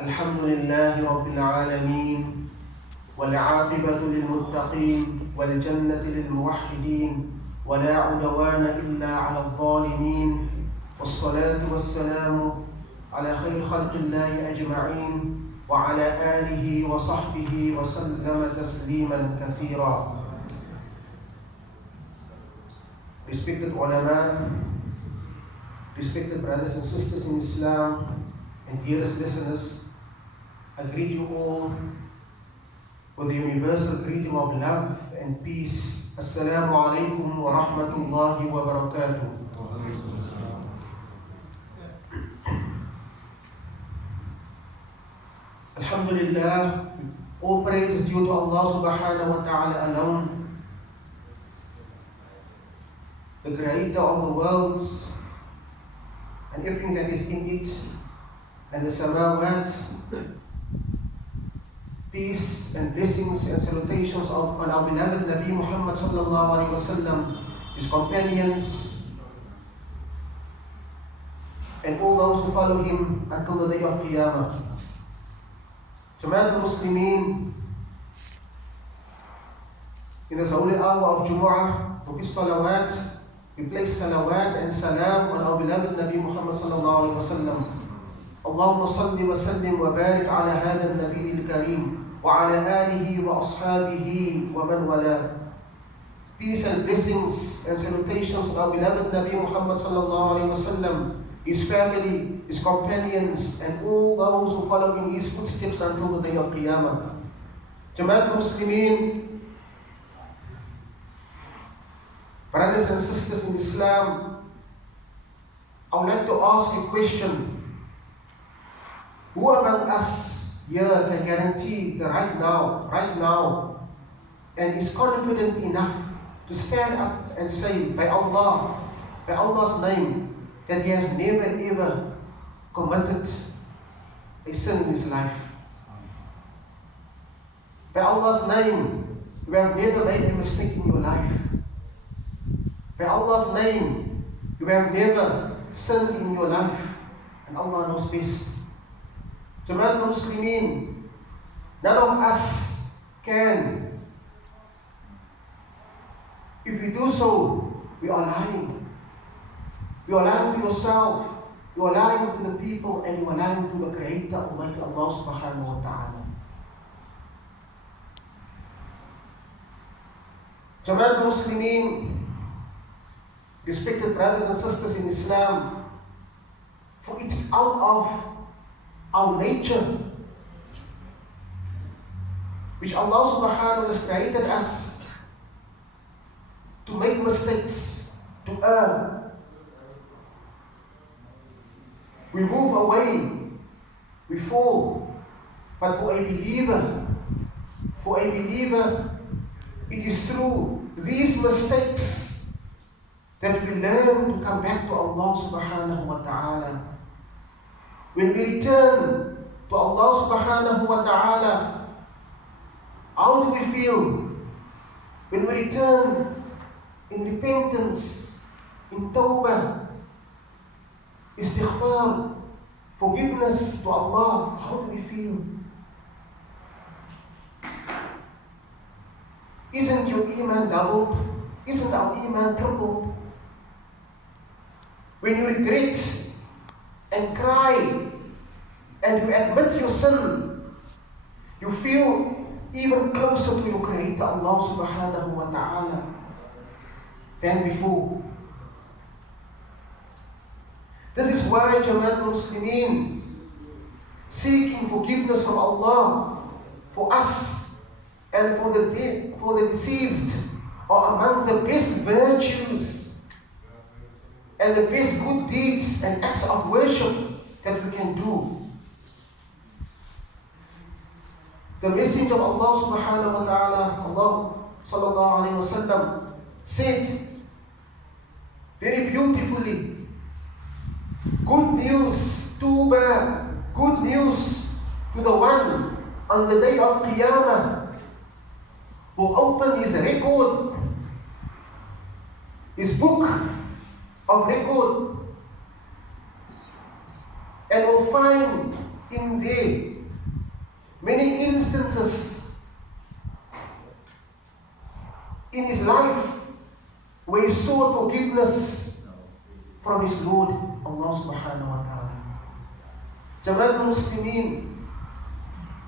الحمد لله رب العالمين والعاقبة للمتقين والجنة للموحدين ولا عدوان إلا على الظالمين والصلاة والسلام على خير خلق الله أجمعين وعلى آله وصحبه وسلم تسليما كثيرا. Respected ulama, respected brothers and sisters in Islam, and dearest listeners, I greet you all with the universal greeting of love and peace. Assalamu alaikum wa rahmatullahi wa barakatuh. Alhamdulillah, all praise is due to Allah subhanahu wa ta'ala alone, the creator of the worlds and everything that is in it, and the samawat. Peace and blessings and salutations on our beloved Nabi Muhammad sallallahu alaihi wasallam, his companions, and all those who follow him until the day of Qiyamah. Jamaat al-Muslimin, in the holy hour of Jumu'ah, to be salawat, we place salawat and salam on our beloved Nabi Muhammad sallallahu alaihi wasallam. Allahumma salli wa sallim wa barik ala hadha al-Nabi al-Kareem wa ala alihi wa ashabihi wa man wala. Peace and blessings and salutations on our beloved Nabi Muhammad sallallahu alaihi wasallam, his family, his companions, and all those who follow in his footsteps until the day of Qiyamah. Jamaat al-Muslimin, brothers and sisters in Islam, I would like to ask a question. Who among us here can guarantee that right now, and is confident enough to stand up and say, by Allah's name, that he has never ever committed a sin in his life? By Allah's name, you have never made a mistake in your life. By Allah's name, you have never sinned in your life, and Allah knows best. Jamaat al-Muslimin, none of us can. If we do so, we are lying. You are lying to yourself, you are lying to the people, and you are lying to the Creator, Almighty Allah subhanahu wa ta'ala. Jamaat al-Muslimin, respected brothers and sisters in Islam, for it's out of our nature, which Allah subhanahu wa ta'ala has created us to make mistakes, to err. We move away, we fall. But for a believer, it is through these mistakes that we learn to come back to Allah subhanahu wa ta'ala. When we return to Allah subhanahu wa ta'ala, how do we feel? When we return in repentance, in tawbah, istighfar, forgiveness to Allah, how do we feel? Isn't your iman doubled? Isn't our iman tripled? When you regret and cry and you admit your sin, you feel even closer to your Creator, Allah subhanahu wa ta'ala, than before. This is why Jamaat al-Muslimin, seeking forgiveness from Allah for us and for the deceased, are among the best virtues and the best good deeds and acts of worship that we can do. The Messenger of Allah subhanahu wa ta'ala, Allah sallallahu alayhi wa sallam, said very beautifully, good news, Tuba, good news to the one on the day of Qiyamah will open his record, his book of record, and will find in there many instances in his life where he sought forgiveness from his Lord, Allah subhanahu wa ta'ala. Jamaat al-Muslimin,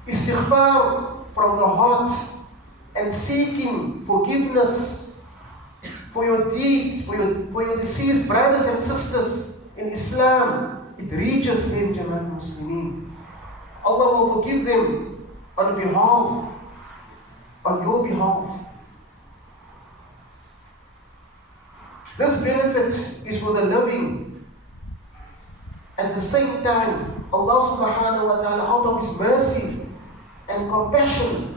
istighfar from the heart and seeking forgiveness for your deeds, for your deceased brothers and sisters in Islam, it reaches them, Jamaat al-Muslimin. Allah will forgive them on your behalf. This benefit is for the living. At the same time, Allah subhanahu wa ta'ala, out of His mercy and compassion,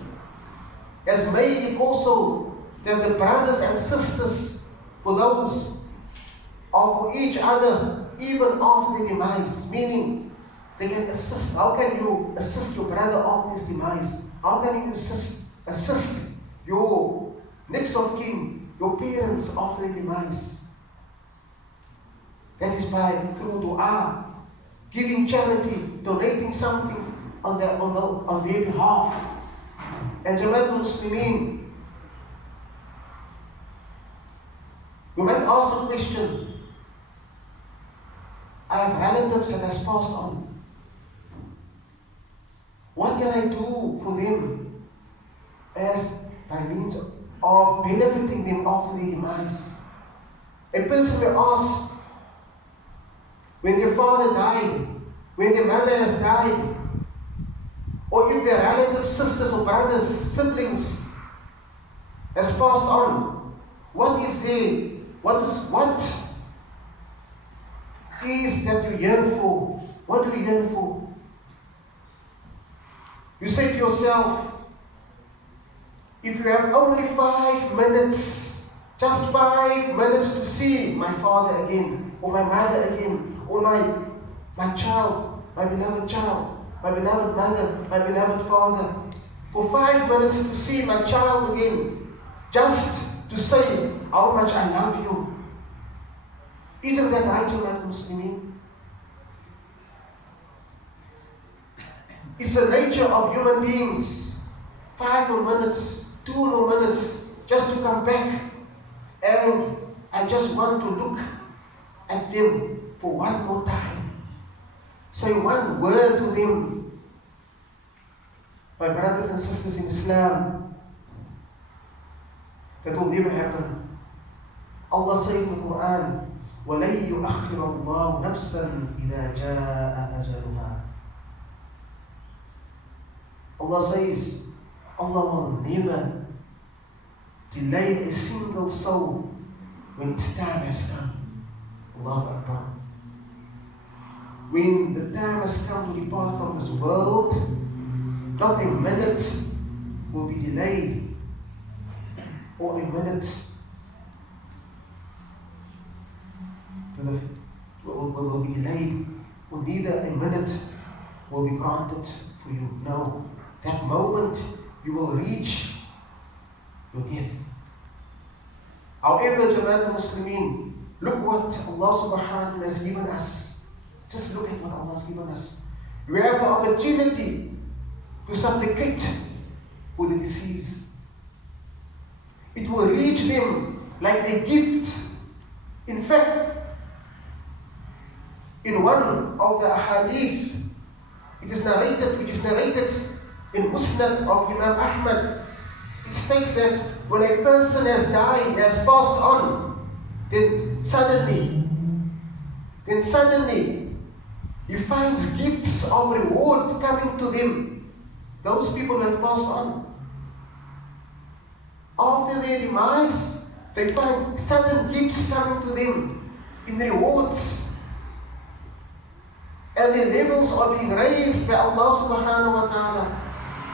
has made it also that the brothers and sisters, for those, are for each other even after the demise. Meaning, they can assist. How can you assist your brother after his demise? How can you assist your next of kin, your parents after the demise? That is through dua, giving charity, donating something on their behalf. And Jamaat al-Muslimin, you might ask a question. I have relatives that has passed on. What can I do for them as by means of benefiting them after their demise? A person may ask, when their father died, when their mother has died, or if their relatives, sisters or brothers, siblings has passed on, what is that you yearn for? What do you yearn for? You say to yourself, if you have only 5 minutes, just 5 minutes to see my father again, or my mother again, or my child, my beloved mother, my beloved father, for 5 minutes to see my child again, just to say how much I love you. Isn't that right, Jamaat Muslimin? It's the nature of human beings. 5 more minutes, 2 more minutes, just to come back. And I just want to look at them for one more time. Say one word to them. My brothers and sisters in Islam, that will never happen. Allah says in the Quran, وَلَن يُؤَخِّرَ اللَّهُ نَفْسًا إِذَا جَاءَ أَجَلُهَا. Allah says, Allah will never delay a single soul when its time has come. Allahu Akbar. When the time has come to depart from this world, not a minute will be delayed, or a minute will be delayed, or neither a minute will be granted for you. No. That moment you will reach your death. However, Jamaat al-Muslimin, look what Allah subhanahu wa ta'ala has given us. Just look at what Allah has given us. We have the opportunity to supplicate for the deceased. It will reach them like a gift. In fact, in one of the ahadith, which is narrated in Musnad of Imam Ahmad, it states that when a person has died, has passed on, then suddenly he finds gifts of reward coming to them. Those people who have passed on. After their demise, they find sudden gifts coming to them in rewards. And their levels are being raised by Allah subhanahu wa ta'ala.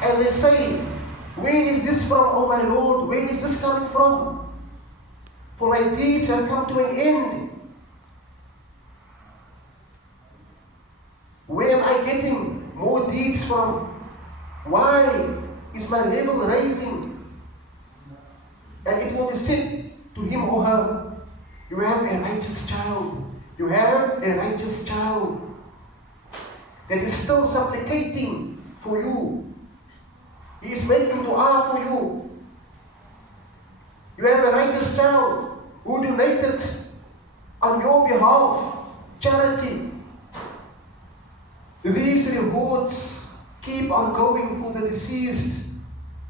And they say, where is this from, oh my Lord? Where is this coming from? For my deeds have come to an end. Where am I getting more deeds from? Why is my level rising? And it will be said to him or her, you have a righteous child. You have a righteous child that is still supplicating for you. He is making dua for you. You have a righteous child who donated on your behalf, charity. These rewards keep on going for the deceased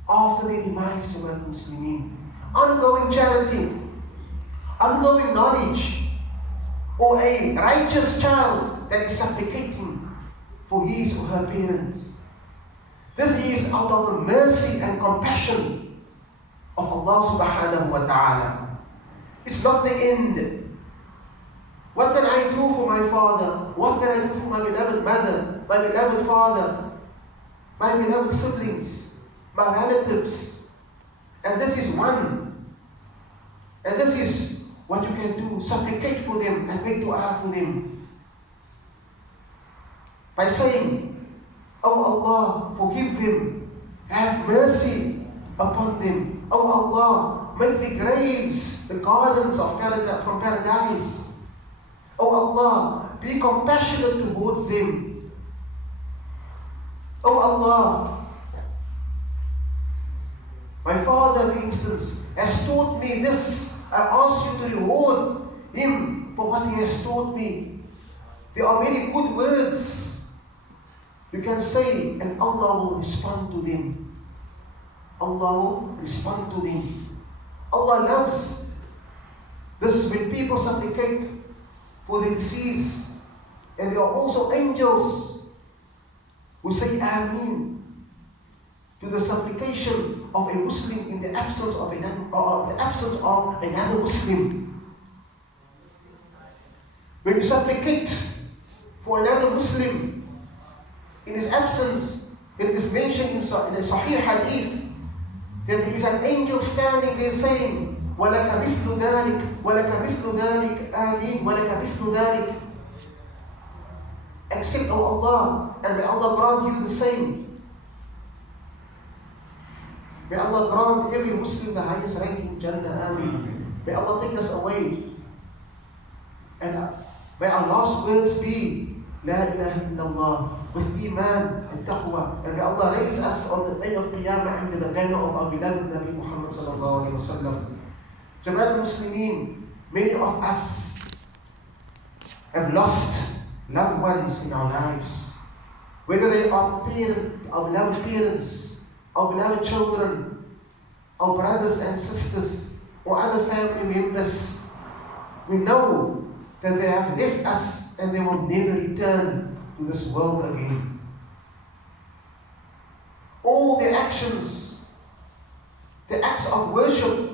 after their demise, Jumu'ah Muslimin. Ongoing charity, ongoing knowledge, or a righteous child that is supplicating for his or her parents. This is out of the mercy and compassion of Allah subhanahu wa ta'ala. It's not the end. What can I do for my father? What can I do for my beloved mother, my beloved father, my beloved siblings, my relatives? And this is one. And this is what you can do. Supplicate for them and make dua for them. By saying, Oh Allah, forgive them. Have mercy upon them. Oh Allah, make the graves, the gardens of paradise, from paradise. Oh Allah, be compassionate towards them. Oh Allah, my father, for instance, has taught me this. I ask you to reward him for what he has taught me. There are many good words you can say, and Allah will respond to them. Allah will respond to them. Allah loves this when people supplicate for the deceased. And there are also angels who say Ameen to the supplication of a Muslim in the absence of another Muslim. When you supplicate for another Muslim in his absence, it is mentioned in a Sahih Hadith that there is an angel standing there saying, وَلَكَ مِثْلُ ذَلِكَ وَلَكَ مِثْلُ ذَلِكَ آمين وَلَكَ مِثْلُ ذَلِكَ. Accept, O Allah, and may Allah grant you the same. May Allah grant every Muslim the highest rank in Jannah. Ameen. May Allah take us away. And may our last words be La ilaha illallah, with Iman and Taqwa. And may Allah raise us on the day of Qiyamah under the banner of our beloved Nabi Muhammad sallallahu alayhi wa sallam. Jumu'ah Muslimin, many of us have lost loved ones in our lives. Whether they are our beloved parents, our beloved children, our brothers and sisters, or other family members. We know that they have left us and they will never return to this world again. All their actions, the acts of worship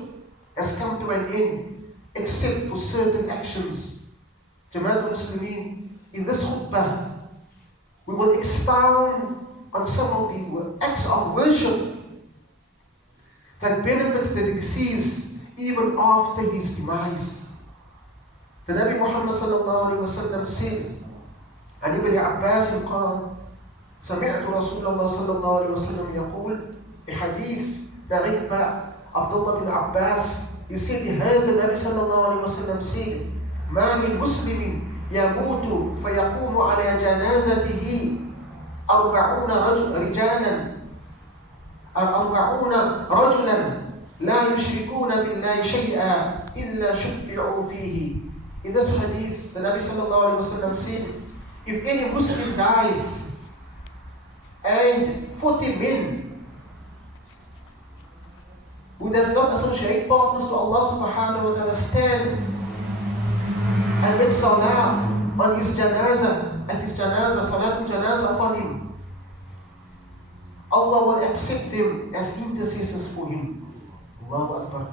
has come to an end, except for certain actions. Jumu'ah Muslimin, in this khutbah, we will expound on some of the acts of worship that benefits the deceased even after his demise. The Nabi Muhammad sallallahu alayhi wa sallam said, عن ابن عباس قال سمعت رسول الله صلى الله عليه وسلم يقول, a hadith narrated by Abdullah bin Abbas. He said, هذا النبي صلى الله عليه وسلم said, ما من مسلم يموت فيقوم على جنازته 40 رجلا لا يشركون بالله شيئا إلا شفعوا فيه. In this hadith, the Nabi sallallahu alayhi wa sallam said, if any Muslim dies and 40 men who does not associate partners to Allah subhanahu wa ta'ala stand and make salah on his janazah, at his janazah, salatul janazah upon him, Allah will accept them as intercessors for him. Allahu Akbar.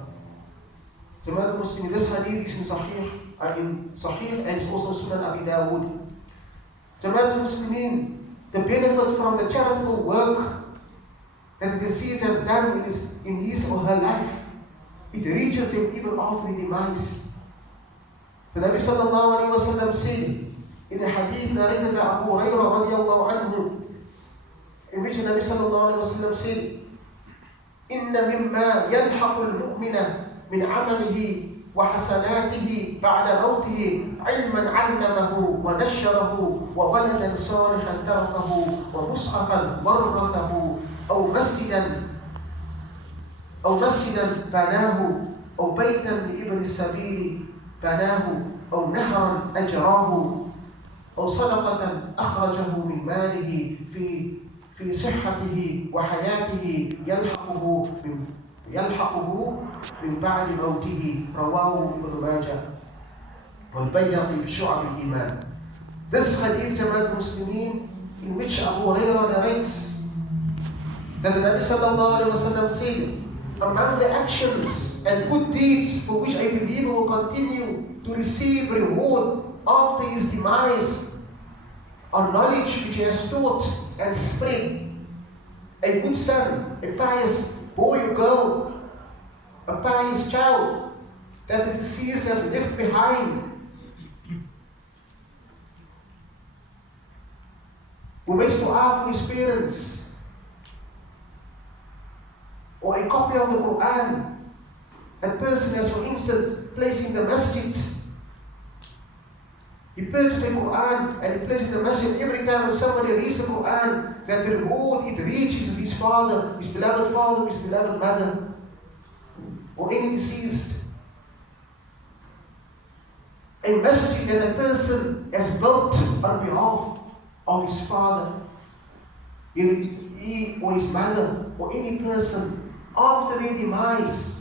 Jumu'ah Muslimin, this hadith is in Sahih and it's also Sunan Abi Dawood. Jumu'ah Muslimin, the benefit from the charitable work that the deceased has done in his or her life, it reaches him even after the demise. The Nabi sallallahu alayhi wa sallam said in a hadith narrated by Abu Hurairah radiallahu anhu, in which the Nabi sallallahu alayhi wa sallam said, إِنَّ مِمَّا يَلْحَقُ الْمُؤْمِنَ مِنْ عَمَلِهِ وحسناته بعد موته، علما علمه ونشره، وولدا صالحا تركه، ومصحفا ورثه، أو مسجدا بناه، أو بيتا لابن السبيل بناه، أو نهرا أجراه، أو صدقة أخرجه من ماله في صحته وحياته يلحقه من بعد موته. رواه ابن ماجه والبيهقي في شعب الإيمان. This hadith, Jamaat Muslimin, in which Abu Hurairah narrates that the Nabi sallallahu alayhi wa sallam said, among the actions and good deeds for which a believer will continue to receive reward after his demise are knowledge which he has taught and spread. A good son, a pious boy or girl, a pious child that the deceased has left behind, who makes dua for his parents, or a copy of the Quran. That person has, for instance, placed in the masjid. He purchased the Quran and he placed in the masjid. Every time when somebody reads the Quran, that the reward it reaches his father, his beloved mother, or any deceased. A masjid that a person has built on behalf of his father, he or his mother, or any person after their demise.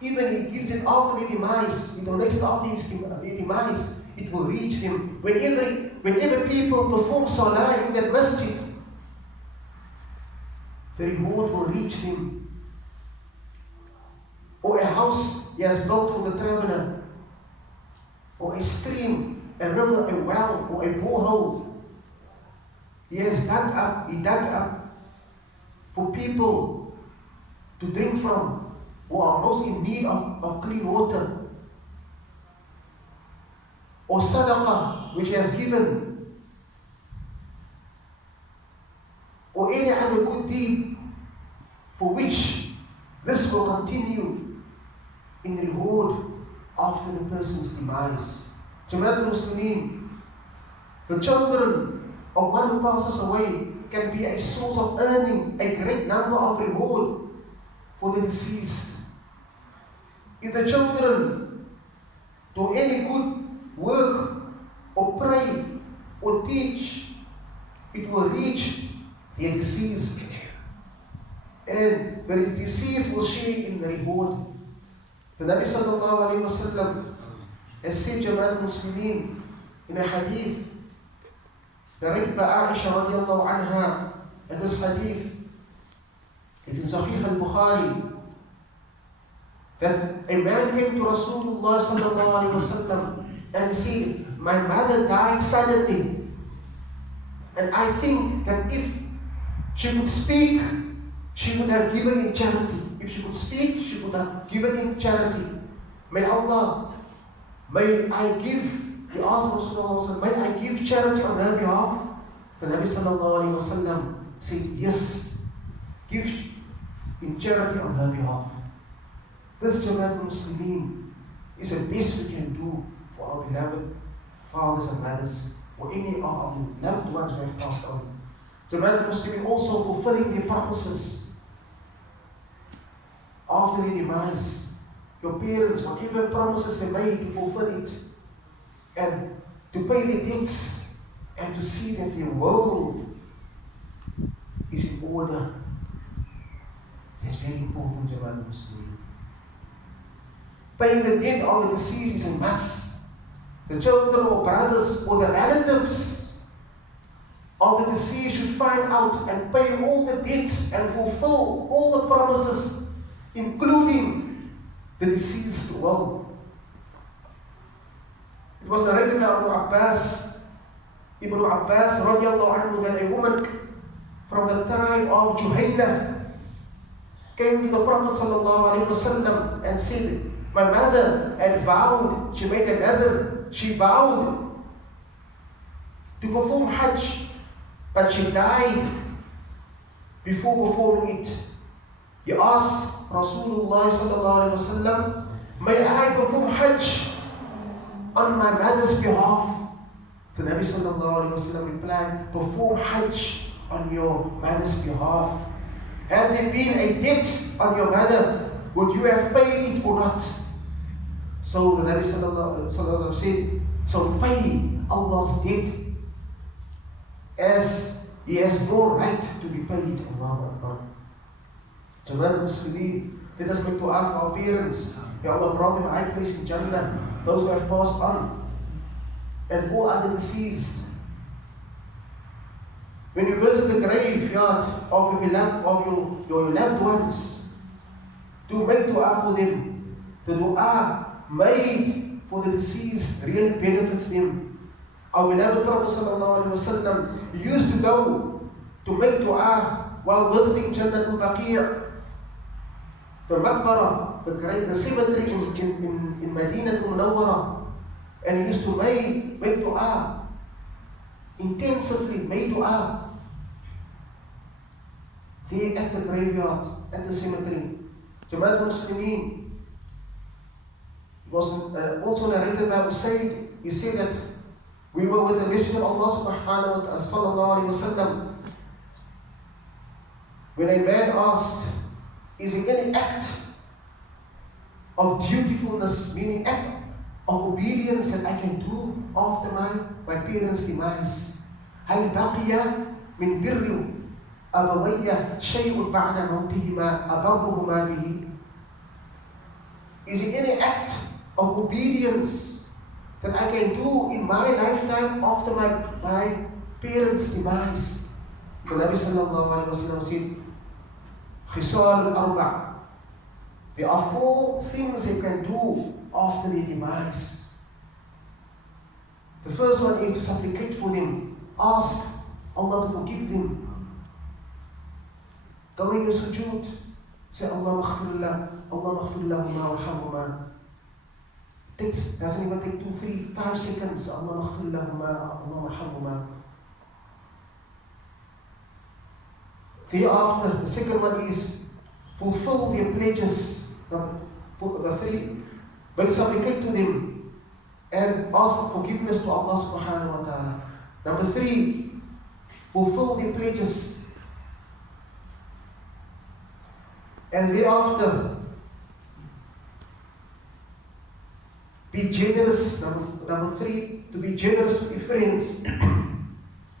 Even he gives it after their demise, he donates it after their demise. It will reach him. Whenever people perform salah in that masjid, the reward will reach him. Or a house he has built for the traveler, or a stream, a river, a well, or a borehole he dug up for people to drink from, who are most in need of clean water. Or sadaqah, which he has given, or any other good deed for which this will continue in reward after the person's demise. Jamaat al-Muslimin, the children of one who passes away can be a source of earning a great number of reward for the deceased. If the children do any good work, or pray, or teach, it will reach the deceased, and the deceased will share in the reward. The Nabi sallallahu alayhi wa sallam has said, Jamaat al-Muslimin, in a hadith narrated by Aisha radiallahu anha, and this hadith is in Sahih al-Bukhari, that a man came to Rasulullah sallallahu alayhi wa sallam and he said, my mother died suddenly, and I think that if she could speak, she would have given in charity. If she could speak, she would have given in charity. May I give, he asked Rasulullah, may I give charity on her behalf? The Nabi sallallahu alayhi wa sallam said, yes, give in charity on her behalf. This Jamaat al-Muslimin is the best we can do for our beloved fathers and mothers, or any of our loved ones who have passed on. Jamaat al-Muslimin also fulfilling their promises after their demise. Your parents, whatever promises they made, to fulfill it, and to pay their debts, and to see that their world is in order. That's very important, Jamaat al-Muslimin. Paying the debt of the deceased is a must. The children or brothers or the relatives of the deceased should find out and pay all the debts and fulfill all the promises, including the deceased will. It was narrated by Ibn Abbas radiallahu anhu, that a woman from the tribe of Juhayna came to the Prophet sallallahu alaihi wasallam and said, my mother had vowed, she made another, she vowed to perform Hajj, but she died before performing it. He asked Rasulullah sallallahu alaihi wasallam, May I perform Hajj on my mother's behalf? The Nabi sallallahu alayhi wa sallam replied, perform Hajj on your mother's behalf. Has there been a debt on your mother? Would you have paid it or not? So the Nabi sallallahu alayhi wa sallam said, so pay Allah's debt as He has no right to be paid. Allahu Akbar. Jamaat Muslimin, let us make dua for our parents. Ya Allah, grant them a high place in Jannah, those who have passed on, and all other deceased. When you visit the graveyard of your loved ones, do make dua for them. The dua made for the deceased really benefits them. Our beloved Prophet sallallahu alaihi wasallam used to go to make dua while visiting Jannah al-Baqi', the Maqbara, the cemetery in Medina al-Munawwara, and he used to make dua, intensively make dua there at the graveyard, at the cemetery. Jamaat Muslimin, it was also narrated by Usayd. He said that we were with the Messenger of Allah subhanahu wa ta'ala sallallahu alayhi wa sallam when a man asked, is there any act of dutifulness, meaning act of obedience that I can do after my parents' demise? هل بقي من بر أبوي شيء بعد موتهما أبرهما به? Is there any act of obedience that I can do in my lifetime after my parents' demise? The Nabi sallallahu alayhi wa sallam said, Khisal al-arba'. There are 4 things they can do after their demise. The first one is to supplicate for them. Ask Allah to forgive them. Go in your sujood. Say, Allah maghfirullah, Allah maghfirullah, warhamhuma. It doesn't even take 2, 3, 5 seconds. Allah maghfirullah, Allah warhamhuma. Thereafter, the second one is fulfill their pledges. The 3, but supplicate to them and ask forgiveness to Allah subhanahu wa ta'ala. Number 3, fulfill their pledges. And thereafter, be generous. Number 3, to be generous to their friends.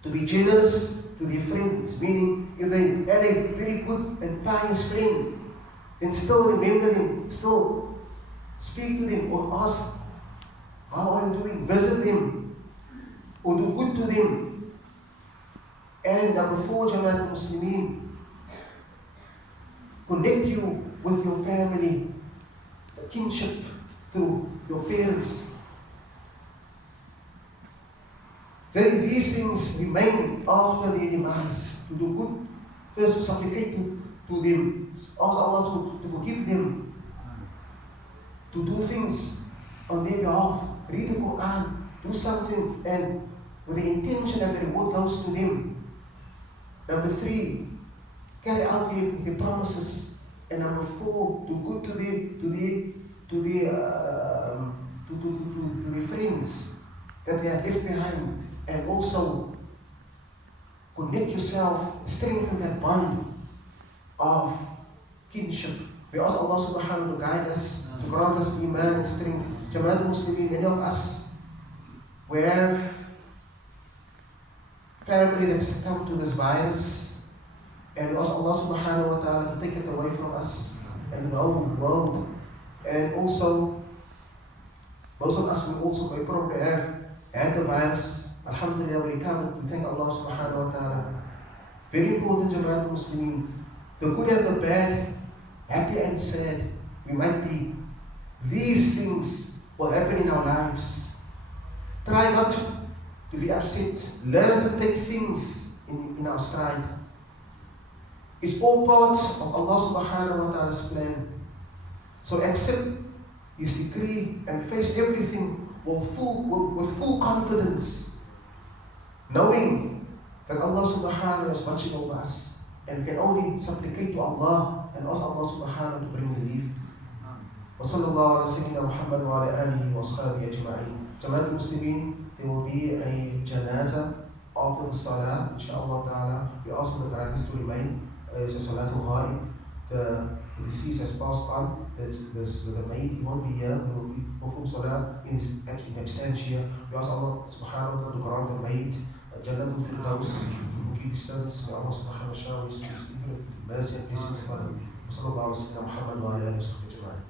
To be generous to their friends, meaning if they had a very good and pious friend, then still remember them, still speak to them or ask, how are you doing? Visit them or do good to them. And number 4, Jamaat Muslimin, connect you with your family, the kinship through your parents. These things remain after their demise. To do good, first to supplicate to them, ask Allah to forgive them, to do things on their behalf, read the Quran, do something, and with the intention that the reward goes to them. Number 3, carry out the promises, and number 4, do good to their friends that they have left behind. And also connect yourself, strengthen that bond of kinship. We ask Allah subhanahu wa ta'ala to guide us, to grant us iman and strength. Jamaat Muslimin, many of us, we have family that succumbed to this virus, and we ask Allah subhanahu wa ta'ala to take it away from us and the whole world. And also, most of us will also probably have had the virus. Alhamdulillah, we recovered. We thank Allah subhanahu wa ta'ala. Very important, Jamaat Muslimin. The good and the bad, happy and sad, we might be. These things will happen in our lives. Try not to be upset. Learn to take things in our stride. It's all part of Allah subhanahu wa ta'ala's plan. So accept His decree and face everything with full confidence, knowing that Allah subhanahu wa ta'ala is watching over us, and we can only supplicate to Allah and ask Allah subhanahu wa ta'ala to bring relief. وصلى الله على سيدنا محمد وعلى آله وأصحابه أجمعين. Jamaat Muslimin, there will be a janazah after the salah, inshallah ta'ala. We ask for the practice to remain as a salatul ghaib. The deceased has passed on, the maid won't be here, we will perform salah in absentia. We ask Allah subhanahu wa ta'ala to grant the maid Jannatul Firdaus, forgive his sins, may Allah subhanahu wa ta'ala shower his mercy and blessings upon him. وصلى الله على سيدنا محمد وعلى آله وصحبه أجمعين.